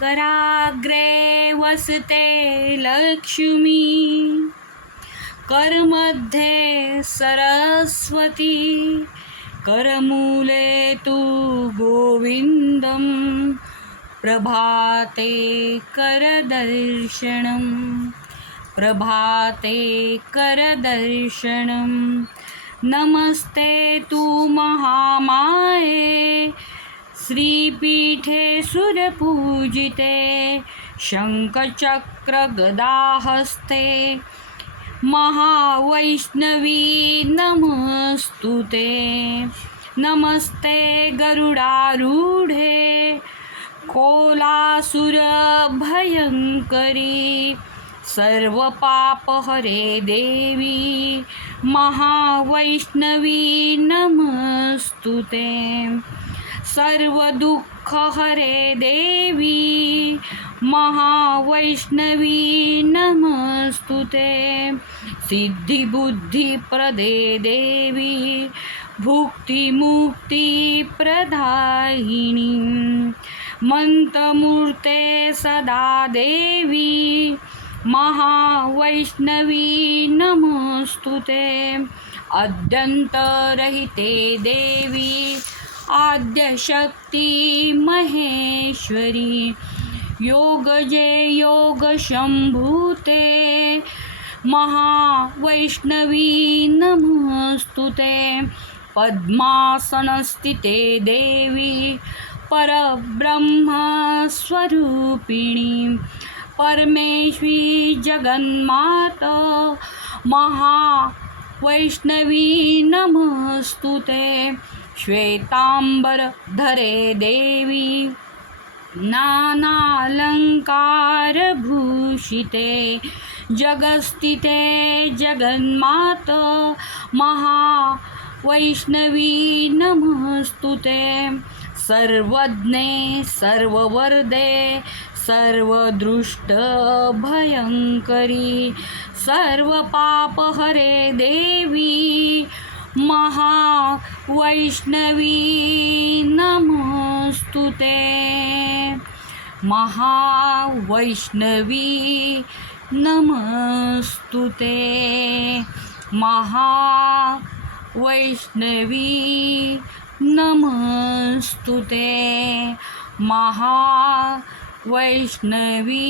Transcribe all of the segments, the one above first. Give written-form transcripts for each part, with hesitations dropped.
कराग्रे वसते लक्ष्मी, करमध्ये सरस्वती, करमूले तु गोविन्दं, प्रभाते करदर्शनं, प्रभाते करदर्शनं। नमस्ते तु महामाये, श्रीपीठे सुरपूजिते, शङ्खचक्रगदाहस्ते, महावैष्णवी नमस्तुते। नमस्ते गरुडारूढे, कोलासुरभयङ्करी, सर्वपापहरे देवी, महावैष्णवी नमस्तुते। सर्वदुःखहरे देवी, महावैष्णवी नमस्तुते। सिद्धिबुद्धिप्रदे देवी, भुक्तिमुक्तिप्रदायिनी, मन्त्रमूर्ते सदा देवी, महावैष्णवी नमस्तुते। अद्यन्तरहिते देवी, आद्यशक्ति महेश्वरी, योगजे योगशम्भूते, महावैष्णवी नमस्तुते। पद्मासनस्थिते देवी, परब्रह्मस्वरूपिणी, परमेश्वरी जगन्माता, महावैष्णवी नमस्तुते। श्वेतांबरधरे देवी, नानालङ्कारभूषिते, जगस्थिते जगन्माता, महावैष्णवी नमस्तुते। सर्वज्ञे सर्ववरदे, सर्वदृष्टभयङ्करी, सर्वपापहरे देवी, महावैष्णवी नमस्तुते। महावैष्णवी नमस्तुते, महावैष्णवी नमस्तुते, महावैष्णवी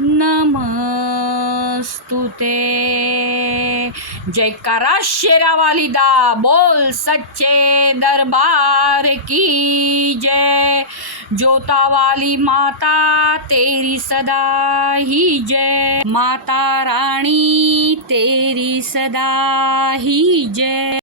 नमस्तुते। जयकारा शेरावाली दा, बोल सच्चे दरबार की जय। जोतावाली माता तेरी सदा ही जय, माता रानी तेरी सदा ही जय।